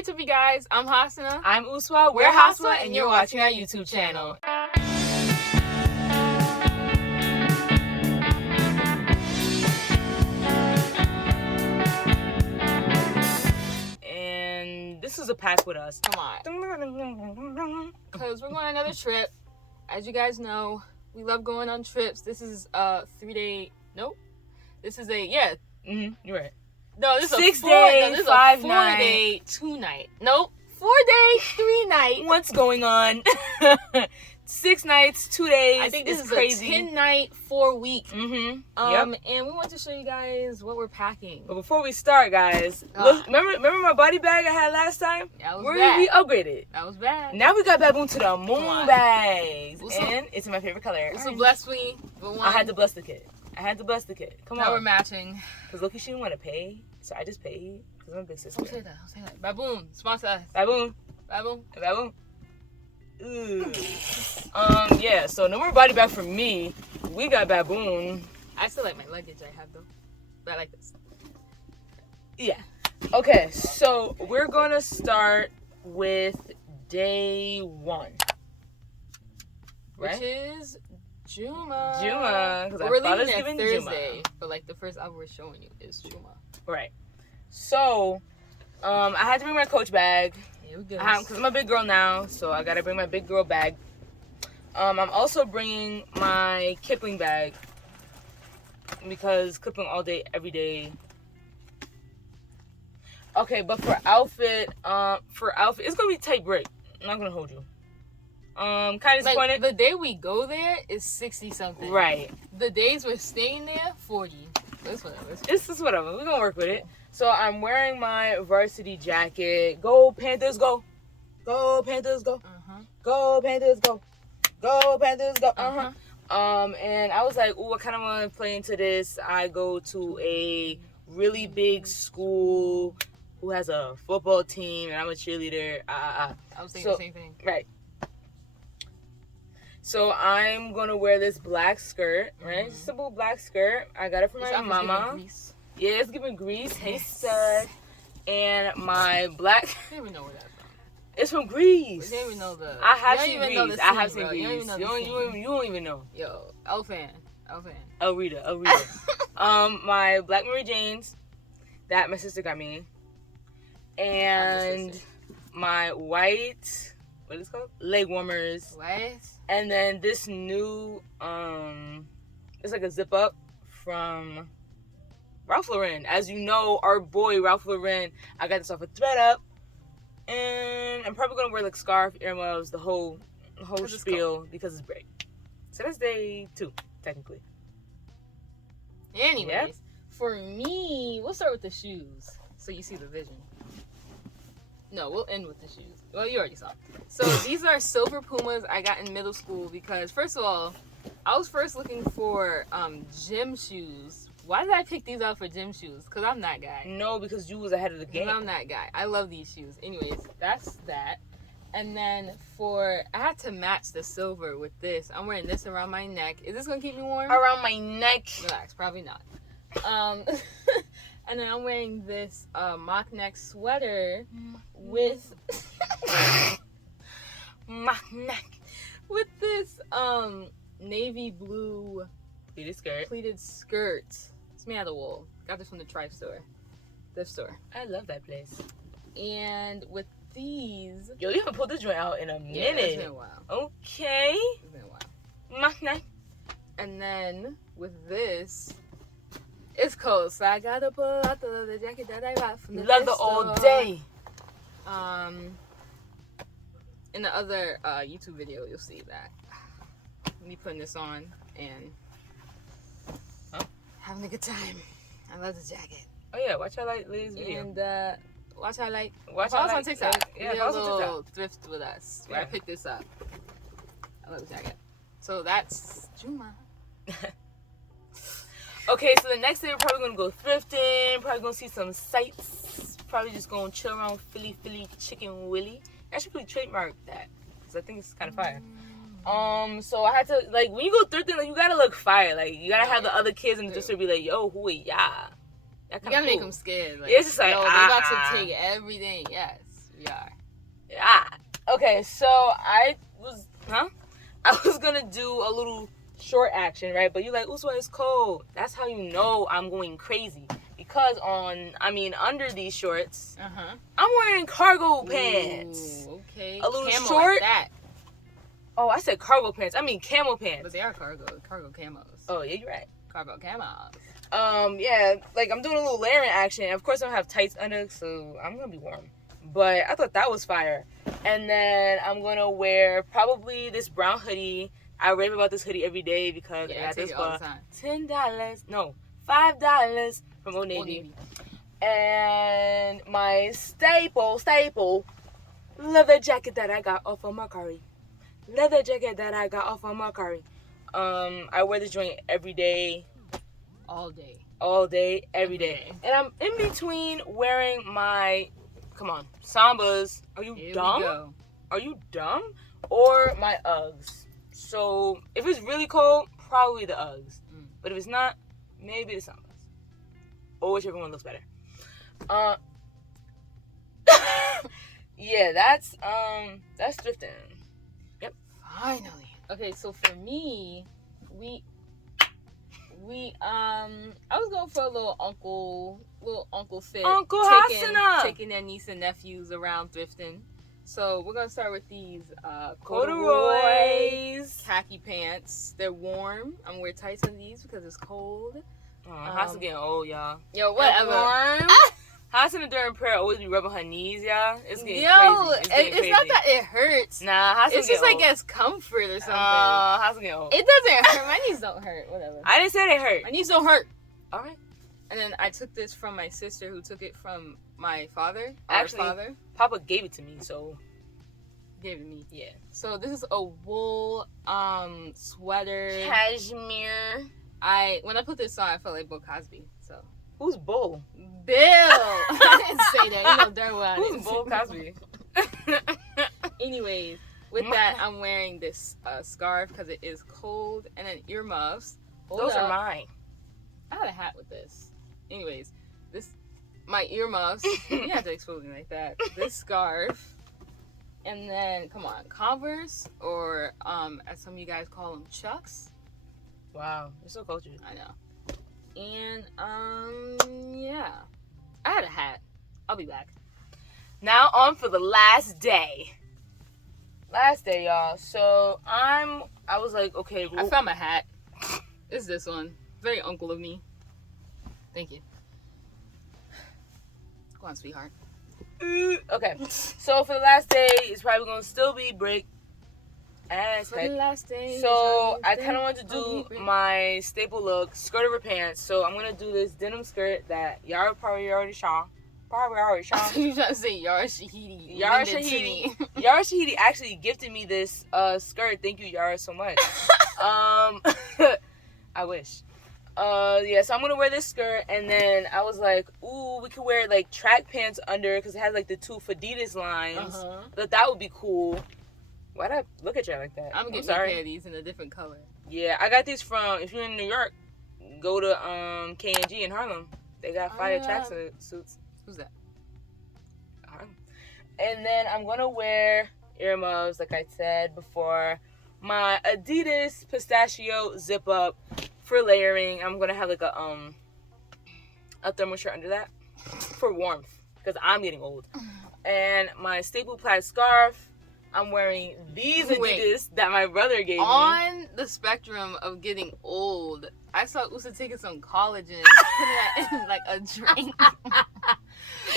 Hey to you guys, I'm Haswaa. I'm Haswaa. We're Haswaa, and you're watching our YouTube channel. And this is a pack with us. Come on. Because we're going on another trip. As you guys know, we love going on trips. This is a 3-day... Nope. This is a... Yeah. You're right. No, this is 6 a 4 day, no, this 5 is a night, 4-day, 2-night. Nope. 4-day, 3-night. What's going on? 6 nights, 2 days. I think this is crazy. a 10-night, 4-week. Yep. And we want to show you guys what we're packing. But before we start, guys, look, remember my body bag I had last time? That was Where bad. did we upgrade it? That was bad. Now we got Baboon to the moon bags. Also, and it's my favorite color. So bless me. I had to bless the kid. Come on. Now we're matching. Because Loki, she didn't want to pay. So I just paid. Because I'm a big sister. Don't say that. Baboon. Sponsor us. Baboon. Ooh. Yeah, so no more body bag for me. We got Baboon. I still like my luggage I have though. But I like this. Yeah. Okay, so we're gonna start with day 1. Right? Which is Juma. Because we're leaving it Thursday, but like the first album we're showing you is Juma. Right. So, I had to bring my Coach bag. Because I'm a big girl now, so I gotta bring my big girl bag. I'm also bringing my Kipling bag because Kipling all day, every day. Okay, but for outfit, it's gonna be tight break. I'm not gonna hold you. Kind of disappointed. Like, the day we go there is 60 something. Right. The days we're staying there, 40. That's whatever. This is whatever. We're gonna work with it. So I'm wearing my varsity jacket. Go Panthers, go! Go Panthers, go! Go Panthers, go! Go Panthers, go! And I was like, ooh, I kind of want to play into this. I go to a really big school who has a football team, and I'm a cheerleader. I was thinking the same thing. Right. So I'm gonna wear this black skirt, right? Simple black skirt. I got it from my mama. Yeah, it's giving Greece. Hey, stud. And my black... I don't even know where that's from. It's from Greece. You don't even know the... I have seen Greece. I have seen Greece. You don't even know. Yo, El fan. Elrita. My black Mary Janes that my sister got me. And my white... What is it called? Leg warmers. What? And then this new... It's like a zip up from... Ralph Lauren. As you know, our boy Ralph Lauren, I got this off of ThreadUp, and I'm probably gonna wear like scarf, earmuffs, the whole spiel because it's break. So that's day 2, technically. Anyways, for me, we'll start with the shoes, so you see the vision. No, we'll end with the shoes. Well, you already saw. So these are silver Pumas I got in middle school because, first of all, I was first looking for gym shoes. Why did I pick these out for gym shoes? Because I'm that guy. No, because you was ahead of the game. I'm that guy. I love these shoes. Anyways, that's that. And then I had to match the silver with this. I'm wearing this around my neck. Is this going to keep me warm? Around my neck. Relax. Probably not. And then I'm wearing this mock neck sweater with... mock neck. With this navy blue... Pleated skirt. It's made out of wool. Got this from the thrift store. I love that place. And with these... Yo, you haven't pulled this joint out in a minute. Yeah, it's been a while. Okay. It's been a while. And then with this, it's cold, so I gotta pull out the leather jacket that I got from the leather all day. In the other YouTube video, you'll see that. Me putting this on and having a good time. I love the jacket. Oh yeah, watch our latest video. And watch our on TikTok. Yeah, a little thrift with us. Where I picked this up. I love the jacket. So that's Juma. Okay, so the next day we're probably gonna go thrifting. Probably gonna see some sights. Probably just gonna chill around Philly Chicken Willy. I should probably trademark that because I think it's kind of fire. So I had to, like, when you go thrifting, like, you gotta look fire. Like, you gotta have the other kids in the district be like, yo, who are y'all? You gotta make them scared. Like, it's just like, they about to take everything. Yes. We are. Okay, so I was gonna do a little short action, right? But you're like, Uswa, it's cold. That's how you know I'm going crazy. Because under these shorts, I'm wearing cargo pants. Okay. A little Camo short. like that. Oh, I said cargo pants. I mean camel pants. But they are cargo camos. Oh, yeah, you're right. Cargo camos. Yeah, like I'm doing a little layering action. Of course, I don't have tights under, so I'm gonna be warm. But I thought that was fire. And then I'm gonna wear probably this brown hoodie. I rave about this hoodie every day because I got this for $10. No, $5 from Old Navy. And my staple leather jacket that I got off of Mercari. I wear this joint every day. All day, every day. And I'm in between wearing my, Sambas. Are you dumb? Or my Uggs. So if it's really cold, probably the Uggs. But if it's not, maybe the Sambas. Or whichever one looks better. Yeah, that's thrifting. Yep. Finally. Okay, so for me, I was going for a little uncle fit. Uncle Haswaa. Taking their niece and nephews around thrifting. So we're gonna start with these corduroys khaki pants. They're warm. I'm gonna wear tights on these because it's cold. Haswaa getting old, y'all. Yo, whatever. Haswaa during prayer always be rubbing her knees, y'all. It's getting crazy. It's not that it hurts. Nah, Haswaa it's just like as comfort or something. Haswaa getting old. It doesn't hurt. My knees don't hurt. Whatever. I didn't say they hurt. My knees don't hurt. All right. And then I took this from my sister, who took it from my father. Actually, Papa gave it to me, so. Gave it to me. Yeah. So this is a wool sweater. Cashmere. When I put this on, I felt like Bill Cosby. So. Who's Bull? Bill. I didn't say that. You know darn well. Who's Bull Cosby? Anyways, with that, I'm wearing this scarf because it is cold, and then earmuffs. Those are mine. I had a hat with this. Anyways, my earmuffs. You have to expose me like that. This scarf, and then Converse, or as some of you guys call them, Chucks. Wow, you're so cultured. I know. And yeah, I had a hat. I'll be back. Now on for the last day. Last day, y'all. So I was like, okay. I found my hat. It's this one. Very uncle of me. Thank you. Go on, sweetheart. Okay. So for the last day, it's probably gonna still be break. For the last day. So I kind of want to do my staple look, skirt over pants. So I'm gonna do this denim skirt that Yara probably already saw. You trying to say Yara Shahidi? Yara Shahidi actually gifted me this skirt. Thank you, Yara, so much. I wish. Yeah, so I'm gonna wear this skirt, and then I was like, ooh, we could wear like track pants under because it has like the two Adidas lines. But that would be cool. Why'd I look at you like that? I'm gonna get a pair of these in a different color. Yeah, I got these from, if you're in New York, go to K&G in Harlem. They got fire track suits. Who's that? And then I'm gonna wear earmuffs, like I said before. My Adidas pistachio zip up for layering. I'm gonna have like a thermal shirt under that for warmth because I'm getting old. And my staple plaid scarf. I'm wearing these Adidas that my brother gave me. On the spectrum of getting old, I saw Usa taking some collagen, putting that in like a drink.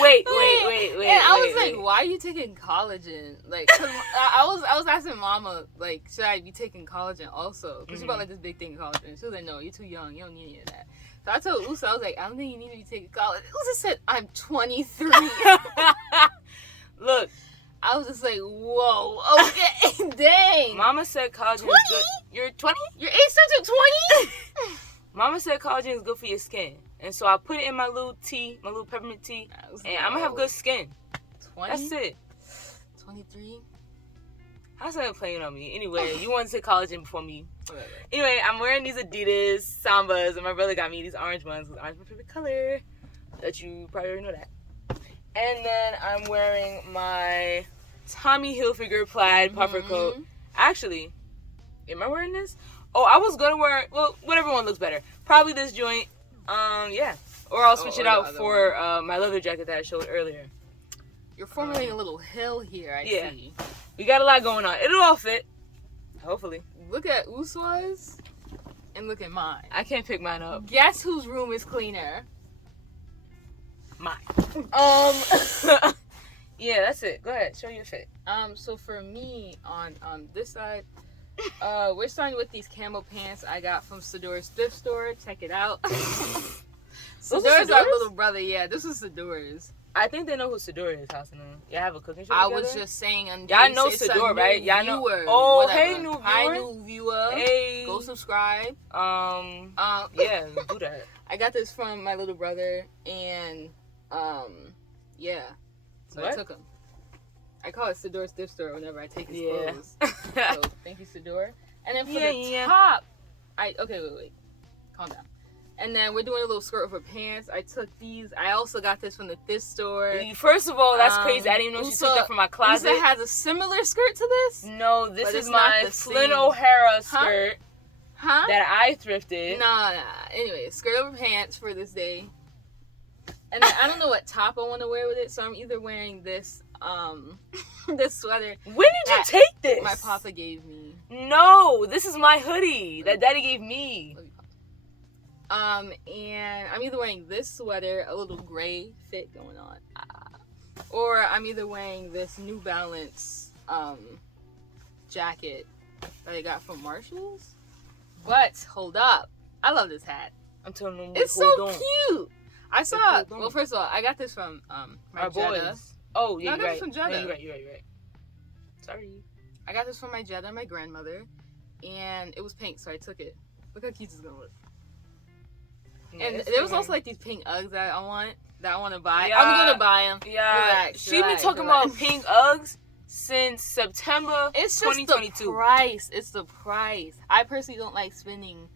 Wait. And I was like, why are you taking collagen? Like, cause I was asking Mama, like, should I be taking collagen also? Because she bought like this big thing of collagen. She was like, no, you're too young. You don't need any of that. So I told Usa, I was like, I don't think you need to be taking collagen. Usa said, I'm 23. Look. I was just like, whoa, okay, dang. Mama said collagen 20? is good. You're 20? Your age starts at 20? Mama said collagen is good for your skin. And so I put it in my little tea, my little peppermint tea, and I'm going to have good skin. 20? That's it. 23? How's that playing on me? Anyway, you wanted to say collagen before me. Whatever. Anyway, I'm wearing these Adidas Sambas, and my brother got me these orange ones. Orange is my favorite color. That you probably already know that. And then I'm wearing my Tommy Hilfiger plaid puffer coat. Actually, am I wearing this? Oh, I was gonna wear, well, whatever one looks better. Probably this joint. Yeah. Or I'll switch it out for my leather jacket that I showed earlier. You're formulating a little hill here, I see. We got a lot going on. It'll all fit. Hopefully. Look at Uswa's and look at mine. I can't pick mine up. Guess whose room is cleaner? Mine. Yeah, that's it. Go ahead. Show your fit. So for me, on this side, we're starting with these camo pants I got from Sador's thrift store. Check it out. Sador's our little brother. Yeah, this is Sador's. I think they know who Sador is, Haswaa. Y'all have a cooking show I together? was just saying. Y'all know Sador, right? Y'all know. Oh, whatever. Hey, new viewer. Hi, new viewer. Hey. Go subscribe. Yeah, do that. I got this from my little brother, and yeah. So what? I took him. I call it Sador's thrift store whenever I take his clothes. So thank you, Sador. And then for the top, wait, calm down. And then we're doing a little skirt over pants. I took these. I also got this from the thrift store. First of all, that's crazy. I didn't even know she took that from my closet. Usa has a similar skirt to this? No, this is my Flynn O'Hara skirt that I thrifted. Nah. Anyway, skirt over pants for this day. And then I don't know what top I want to wear with it, so I'm either wearing this this sweater. When did you take this? My papa gave me. No, this is my hoodie that daddy gave me. And I'm either wearing this sweater, a little gray fit going on, or I'm either wearing this New Balance jacket that I got from Marshall's. But hold up, I love this hat. I'm telling you, it's so cute. I saw. Well, first of all, I got this from my Jeddah. Boys. Oh, yeah, I got this from Jeddah. No, you're right. Sorry. I got this from my Jeddah, my grandmother, and it was pink, so I took it. Look how cute this is gonna look. Yeah, and there was also like these pink Uggs that I want to buy. Yeah, I'm gonna buy them. Yeah, she's been talking about pink Uggs since September 2022. It's just the price. It's the price. I personally don't like spending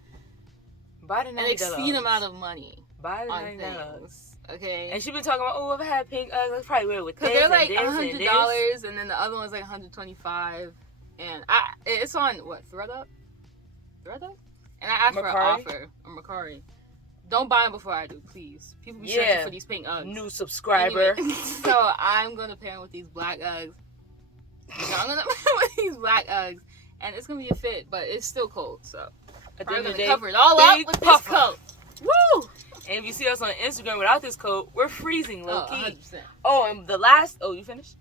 an obscene amount of money on things. Okay. And she's been talking about, oh, if I had pink Uggs, let's probably wear it with this. Because they're like $100, and then the other one's like $125, and it's on what, ThredUp? And I asked for an offer on Mercari. Don't buy them before I do, please. People be searching for these pink Uggs. New subscriber. Anyway, so I'm gonna pair them with these black Uggs. I'm gonna pair with these black Uggs, and it's gonna be a fit, but it's still cold, so at the end of the day, cover it all up with this coat. Woo! And if you see us on Instagram without this coat, we're freezing, low key. 100%. Oh, and the last. Oh, you finished?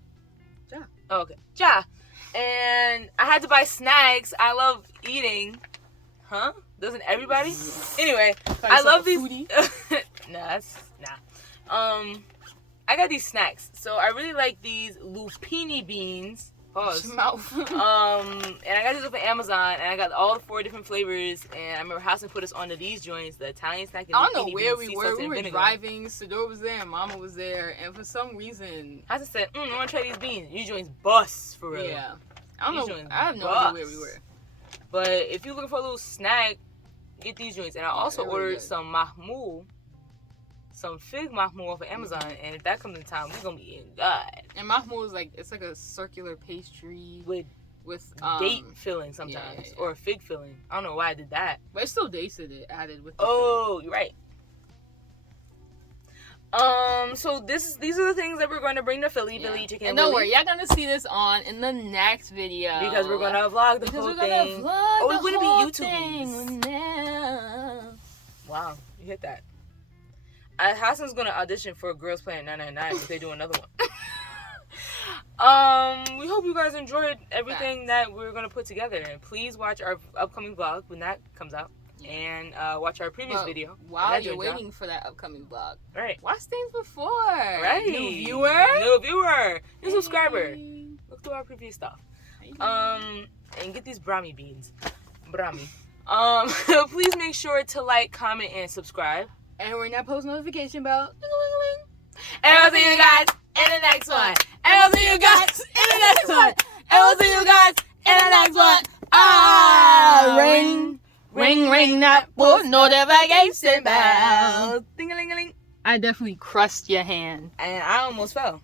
Yeah. Oh, okay. Yeah. And I had to buy snacks. I love eating. Huh? Doesn't everybody? Anyway, I love these. Nah. I got these snacks. So I really like these lupini beans. Pause. Mouth. And I got these off of Amazon, and I got all 4 different flavors. And I remember Haswaa put us onto these joints, the Italian snack. And I don't know where we were. We were driving. Sador was there, and Mama was there, and for some reason, Haswaa said, "I want to try these beans." These joints bust for real. Yeah. I don't know. I have no idea where we were. But if you're looking for a little snack, get these joints. And I also ordered some mahmoud, some fig mahmoud off of Amazon. And if that comes in time, we're gonna be eating God. And mahmoud is like, it's like a circular pastry with date filling sometimes, or a fig filling. I don't know why I did that, but it's still dates added with. You're right. So these are the things that we're going to bring to Philly Chicken. And don't worry, y'all gonna see this in the next video because we're gonna vlog the whole thing. We wouldn't be YouTube. Wow, you hit that. Hassan's gonna audition for Girls Planet 999 if they do another one. We hope you guys enjoyed everything that we're gonna put together, and please watch our upcoming vlog when that comes out. And watch our previous video. While you're waiting for that upcoming vlog. Right. Watch things before. Right. New viewer. New subscriber. Look through our previous stuff. And get these brahmi beans. Please make sure to like, comment, and subscribe. And ring that post notification bell. And I'll see you guys in the next one. Ring. Ring that notification bell. Ding-a-ling-a-ling. I definitely crushed your hand. And I almost fell.